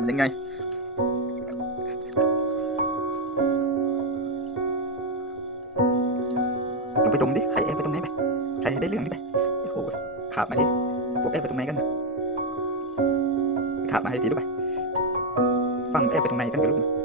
การเป็นยังไง ลงไปดมดิ ใครเอฟไปตรงไหนไป ใครได้เรื่องดิไป โอ้โหขาบมาดิพวกเอฟไปตรงไหนกันขาบมาให้ทีด้วยไป ฟังเอฟไปตรงไหนกันกันลูกนะ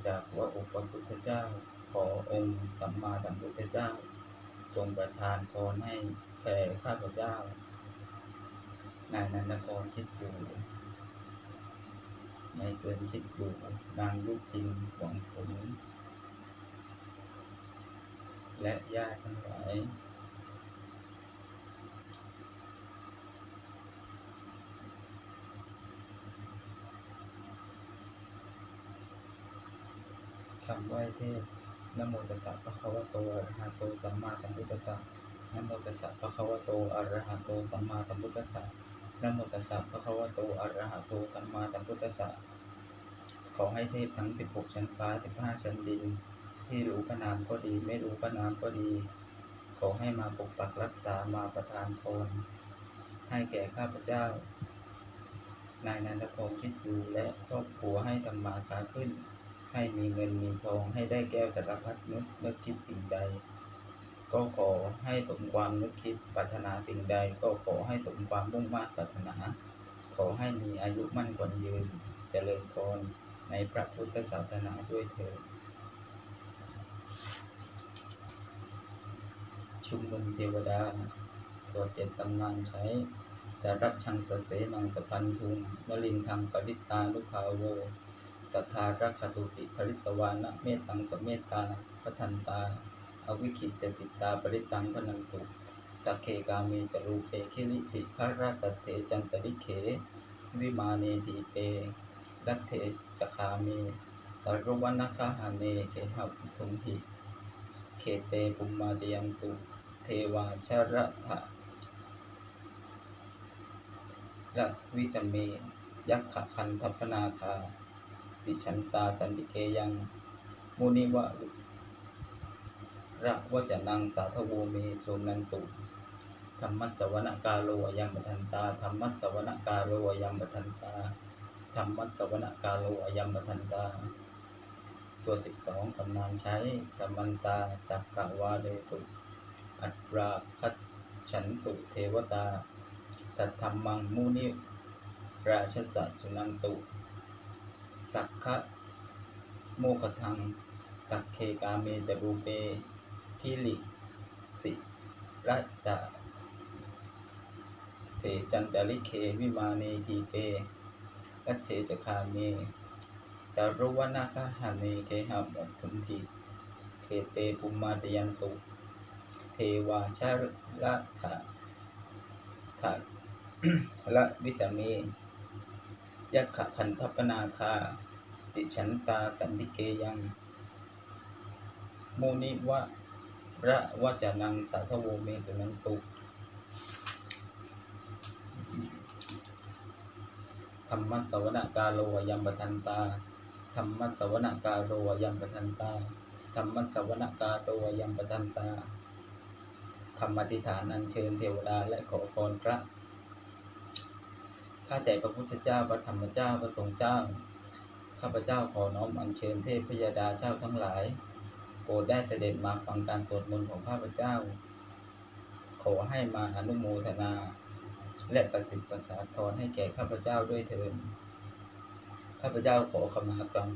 ซึ่งเกิดจากพระอุปพุทธเจ้า ขอองค์สัมมาสัมพุทธเจ้า จงประทานพรให้แก่ข้าพเจ้านายนันทพรคิดอยู่นายเกินคิดอยู่นางลูกพินหวังผลและญาติทั้งหลาย คำไหว้เทพนโมตัสสะภะคะวะโตอะระหะโตสัมมาสัมพุทธัสสะนโมตัสสะภะคะวะโตอะระหะโตสัมมาสัมพุทธัสสะนโมตัสสะภะคะวะโตอะระหะโตสัมมาสัมพุทธัสสะขอให้เทพทั้ง 16 ชั้นฟ้า 15 ชั้นดิน ที่รู้พระนามก็ดี ไม่รู้พระนามก็ดี ขอให้มาปกปักรักษามาประทานพรให้แก่ข้าพเจ้า นายนันทพงศ์คิดอยู่และครอบครัวให้ทำมาค้าขึ้น ให้มีเงินมีทองให้ได้แก้วสารพัดนึกนึกคิดสิ่งใด ก็ขอให้สมความนึกคิดปรารถนาสิ่งใด ก็ขอให้สมความมุ่งมั่นปรารถนา ขอให้มีอายุมั่นขวัญยืนเจริญพรในพระพุทธศาสนาด้วยเถิดชุมนุมเทวดาสวดเจ็ดตำนานใช้สารับชังสเสนังสพันธุงนลินทางปริตตาลุภาโว สัทธารักขตุติภริตวานะเมตตังสมเมตตาพทันตาอวิคิจจติตาปริตังพนันตุจักเคกาเมจรูเปคิิติขาราตเตจันตริเข วิมาเนทีเปรัตเทจคาเมตรวันะคาหาเนเคหะทุมหิเคเตปุมมาจยังตุเทวาชระทะละวิสเมยักขะคันทัพนาคา ติชันตาสันติเกยังมุนิวะระวจนังสาธโวเมสุนันตุธรรมัสวนกาโลยัมปทันตาธรรมัสวนกาโลยัมปทันตาธรรมัสวนกาโลยัมปทันตา ตัวสิบสองกำนานใช้สมันตาจักกะวาเดตุ อัตราคัจฉันตุเทวตาสัธรรมังมุนิราชสัสุนันตุ สักขะโมกทัง ตักเคกาเมจรูเปทิลิสิรัตตะเถจันจาริเควิมาเนทีเปรัตเถจคาเมตารุวนาคหาเนเคหะหมดทุมพีเคเตปุมมาจยันตุ เทวาชาละทะทะละวิสเม ยักขะคันทปนาคา ติฉันตาสันติเกยังโมนิวะระวจานังสาธโวเมสุนันตุธรรมัสวนกาโลยัมปทันตาธรรมัสวนกาโลยัมปทันตาธรรมัสวนกาโลยัมปทันตาคำอธิษฐานอัญเชิญเทวดาและขอพรพระ ข้าแต่พระพุทธเจ้าพระธรรมเจ้าพระสงฆ์เจ้า ข้าพเจ้าขอน้อมอัญเชิญเทพพยดาเจ้าทั้งหลาย โปรดได้เสด็จมาฟังการสวดมนต์ของข้าพเจ้า ขอให้มาอนุโมทนา และประสิทธิ์ประสาทพรให้แก่ข้าพเจ้าด้วยเถิดข้าพเจ้าขอขมากรรม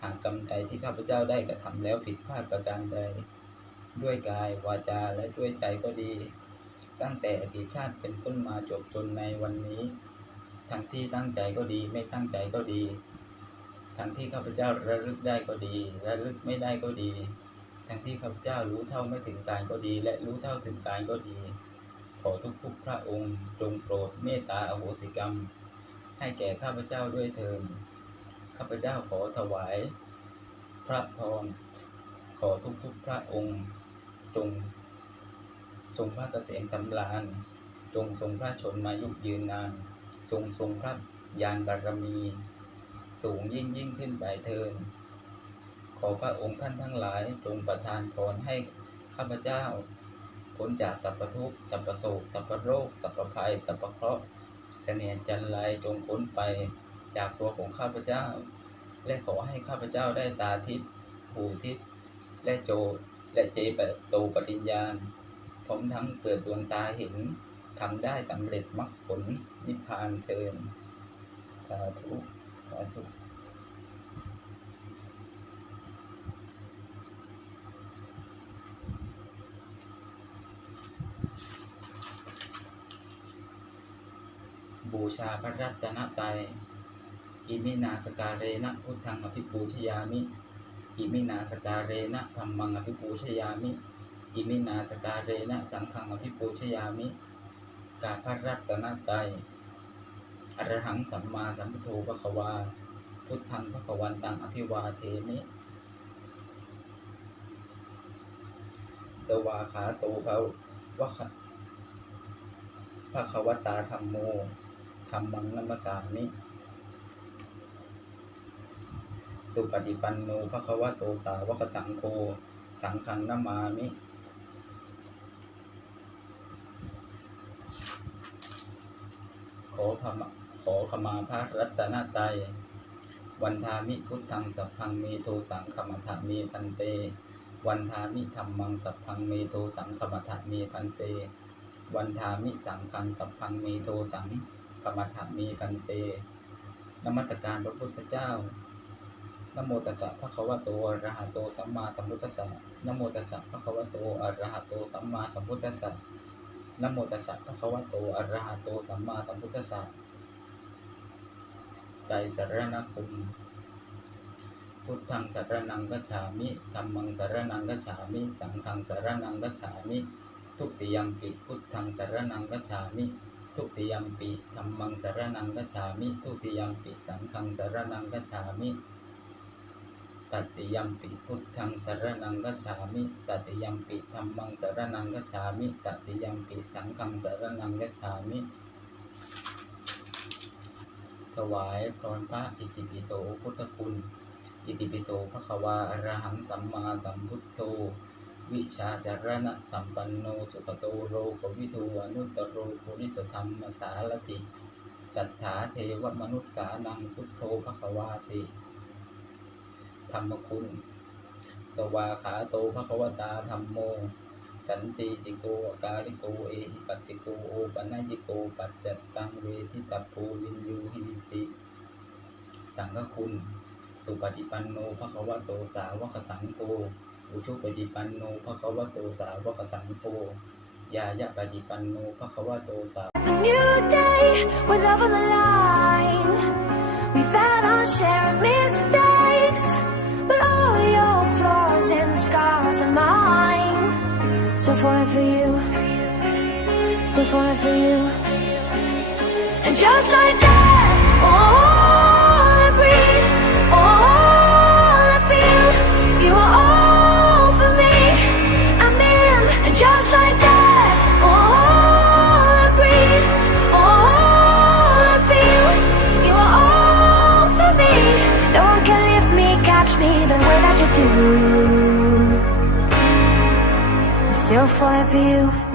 หากกรรมใดที่ข้าพเจ้าได้กระทำแล้วผิดพลาดประการใด ด้วยกายวาจาและด้วยใจก็ดี ตั้งแต่อดีตชาติเป็นต้นมาจบจนในวันนี้ ทั้งที่ตั้งใจก็ดี ไม่ตั้งใจก็ดี ทั้งที่ข้าพเจ้าระลึกได้ก็ดี ระลึกไม่ได้ก็ดี ทั้งที่ข้าพเจ้ารู้เท่าไม่ถึงการก็ดี และรู้เท่าถึงการก็ดี ขอทุกๆพระองค์จงโปรดเมตตาอโหสิกรรม ให้แก่ข้าพเจ้าด้วยเถิดข้าพเจ้าขอถวาย พระพรขอทุกๆพระองค์ จง ทรงพระเกษมตำลาน จงทรงพระชนมายุยืนนาน จงทรงพระยานบารมี สูงยิ่งยิ่งขึ้นไปเทินขอพระองค์ท่านทั้งหลายจงประทานพรให้ข้าพเจ้าพ้นจากสัพพทุกข์สัพพโศกสัพพโรคสัพพภัยสัพพเคราะห์เสนียดจันไรจงพ้นไปจากตัวของข้าพเจ้า และขอให้ข้าพเจ้าได้ตาทิพย์หูทิพย์และโจและเจปโตปริญญาณพร้อมทั้งเกิดดวงตาเห็น ทำได้สำเร็จมรรคผลนิพพานเทินสาธุสาธุบูชาพระรัตนตรัยอิมินาสการเรนะพุทธังอภิปูชยามิอิมินาสการเรนะธรรมังอภิปูชยามิอิมินาสการเรนะสังฆังอภิปูชยามิ กาพระรัตนตรัยอรหังสัมมาสัมพุทโธพระควา พุทธังพระควันตังอภิวาเทมิ สวาขาโตภาวะพระควตาธรรมโมธรรมังนัมสามิ สุปฏิปันโนภะควโตสาวกสังโฆ สังฆังนามามิ อพมขอขมาพระรัตนตรัยวันทามิพุทธังสัพพังเมโทสังขมัถามีพันเต วันทามิธรรมังสัพพังเมโทสังขมัถามีพันเต วันทามิสังฆังสัพพังเมโทสังขมัถามีพันเตนมัสการพระพุทธเจ้านโมตัสสะภะคะวะโตอะระหะโตสัมมาสัมพุทธัสสะนโมตัสสะภะคะวะโตอะระหะโตสัมมาสัมพุทธัสสะ นโมตัสสะภะคะวะโตอะระหะโตสัมมาสัมพุทธัสสะไตรสรณคมพุทธังสรณังกัจฉามิธัมมังสรณังกัจฉามิ สังฆังสรณังกัจฉามิ ทุติยัมปิพุทธังสรณังกัจฉามิ ทุติยัมปิธัมมังสรณังกัจฉามิ ทุติยัมปิสังฆังสรณังกัจฉามิ ตติยัมปิพุทธังสารณังกัจฉามิตติยัมปิธัมมังสารณังกัจฉามิตติยัมปิสังฆังสารณังกัจฉามิ ถวายพรพระอิติปิโสพุทธคุณ อิติปิโสภะควาอะรหังสัมมาสัมพุทโธวิชาจารณะสัมปันโนสุขโตโรกวิทูอนุตตโรปุริสธรรมสารติสัทธาเทวมนุษย์สานังพุทโธภะควาติ ธรรมคุณสวาขาโตภะควตาธรรมโม สันติติโกการิโกเอหิปัสสิโกโอปัญญิโก ปัจจัตตังเวทิตัพโพวินยูหิติ สังฆคุณ สุปฏิปันโนภะควโตสาวกสังโฆอุชุปฏิปันโนภะควโตสาวกสังโฆยายะปฏิปันโนภะควโตสา A new day with love on the line. We've had our share of mistakes, Still falling for you, still falling for you. And just like that, all falling for you.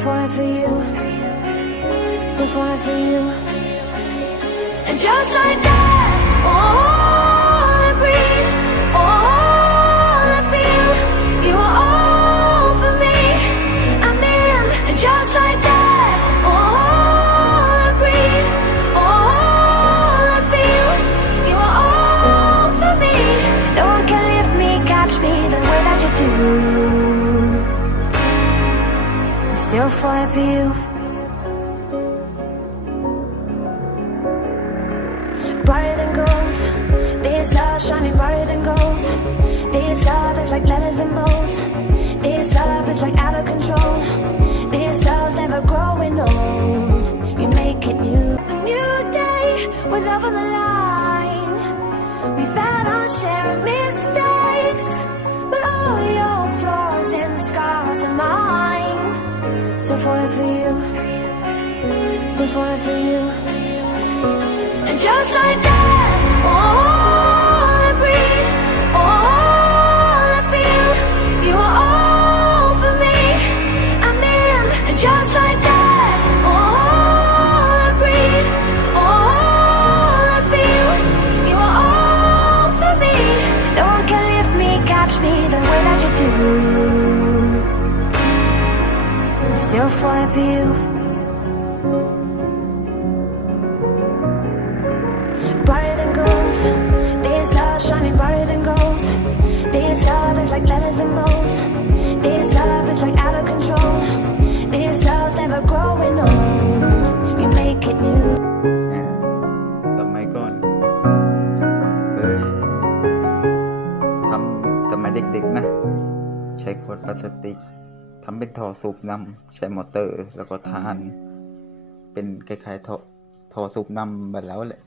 Falling for you. Still falling for you. And just like that, for you. brighter than gold. This love shining brighter than gold. This love is like letters in bold. This love is like out of control. Falling for you. Still falling for you. And just like that, ใช้ขวดพลาสติกทำเป็นท่อสูบน้ำใช้มอเตอร์ แล้วก็ทาน เป็นคล้ายๆท่อท่อสูบน้ำแบบแล้วแหละ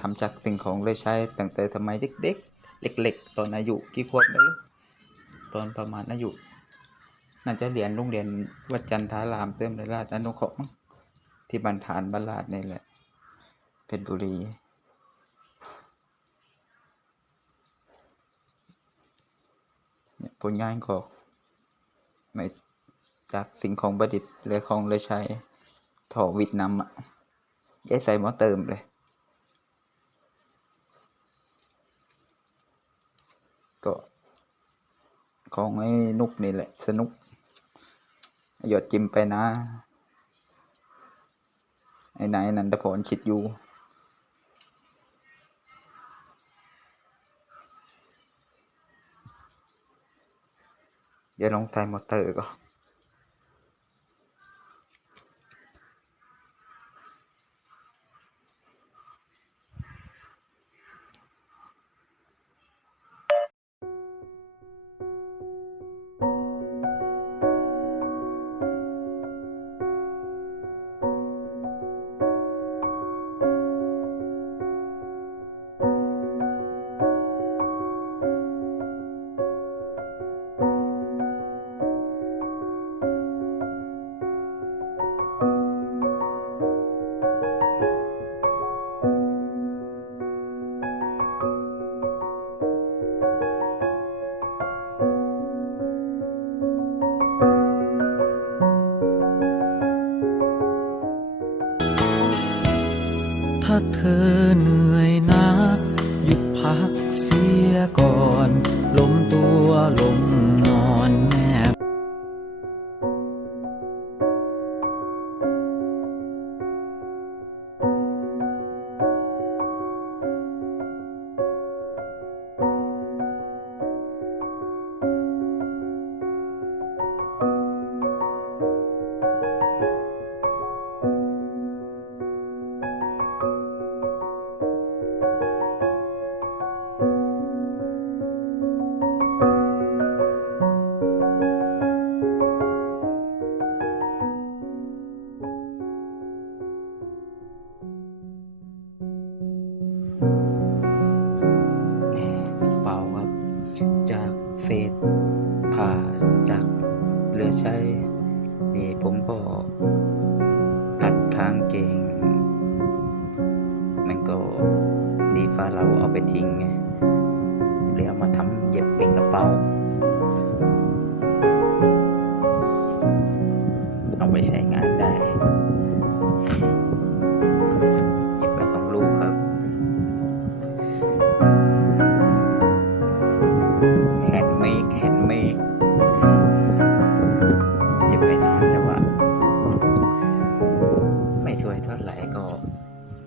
ทำจากสิ่งของเลยใช้ตั้งแต่สมัยเด็กๆเล็กๆ ตอนอายุกี่ขวบไม่รู้ตอนประมาณอายุน่าจะเรียนโรงเรียนวัดจันทารามเติมในราชอนุเคราะห์มั้งที่บันทานบรรลาดนี่แหละเพชรบุรี เนี่ย ผลงานก็ไม่จากสิ่งของประดิษฐ์หรือของเลยใช้ถอวิดนำอะย้ายใส่หมอเติมเลย ก็ ของไอ้นุกนี่แหละ สนุก หยดจิ้มไปนะ ไอ้นายนันทพรคิดอยู่ อย่าลงใส่มอเตอร์ก็ถ้า เศษผ่าจากเรือใช้นี่ผมก็ตัดค้างเกง มันก็ดีฟ้าเราเอาไปทิ้งไง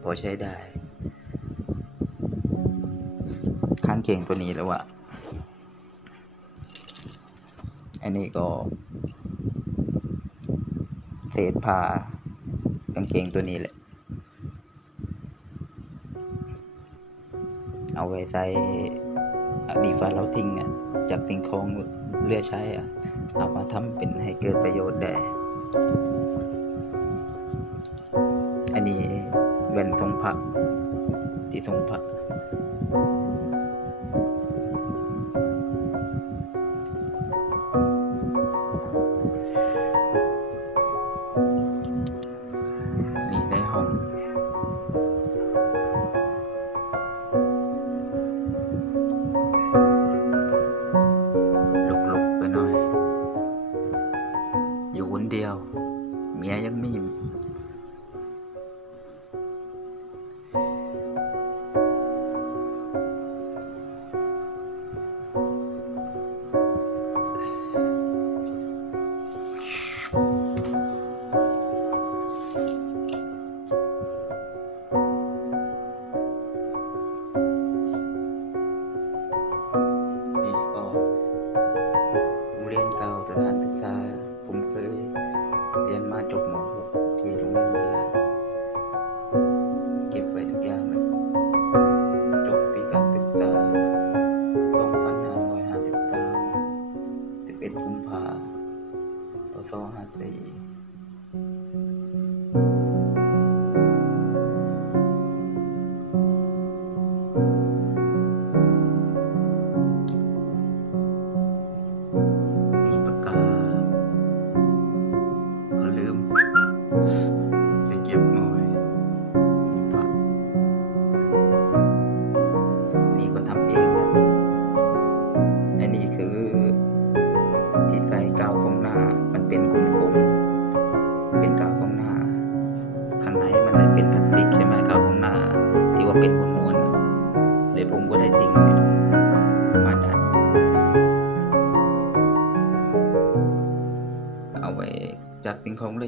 อใช้ได้ ข้างเกงตัวนี้แล้วอะอันนี้ก็ เศษผ้ากางเกงตัวนี้แหละ เอาไว้ใส่อดีฟ้าเราทิ้งอะ จากสิ่งของเลือใช้อะ เอามาทำเป็นให้เกิดประโยชน์ได้ แว่นทรงพระที่ทรงพระ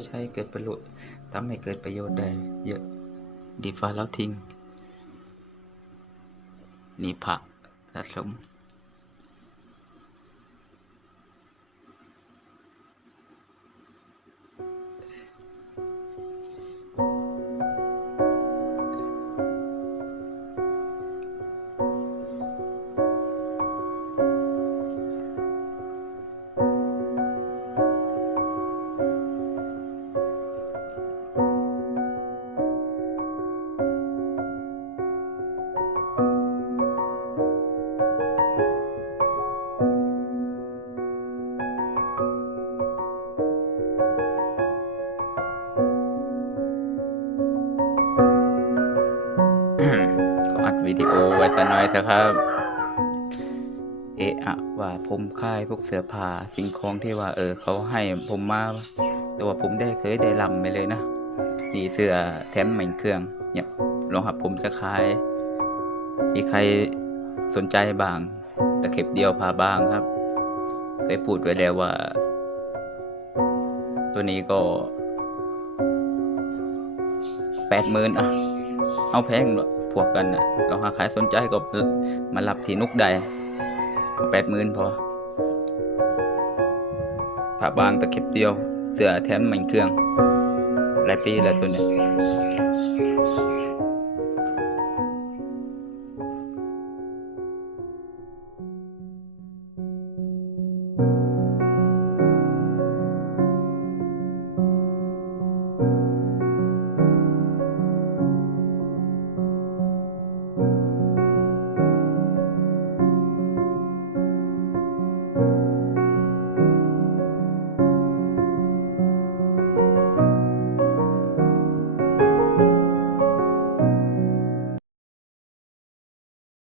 ใช้เกิดประโยชน์ทำให้เกิดประโยชน์ได้เยอะดีฟ้าแล้วทิ้งนี่ผักและสม วิดีโอไว้แต่น้อยเถอะครับ เอะอะว่าผมค่ายพวกเสือผ้าสิ่งของที่ว่าเออเขาให้ผมมา แต่ว่าผมได้เคยได้ลำไปเลยนะนี่เสือแถมเหมือนเครื่องเนี่ยลองหับผมจะขาย มีใครสนใจบ้าง ตะเข็บเดียวพาบ้างครับเคยพูดไว้แล้วว่า ตัวนี้ก็แปดหมื่นอะ เอาแพงด้วย พวกกันอะเราหาขายสนใจก็มารับที่นุกได้แปดหมื่นพอผ้าบางตะเข็บเดียว เสื้อแถมหมันเครื่อง หลายปีแล้วตัวเนี้ย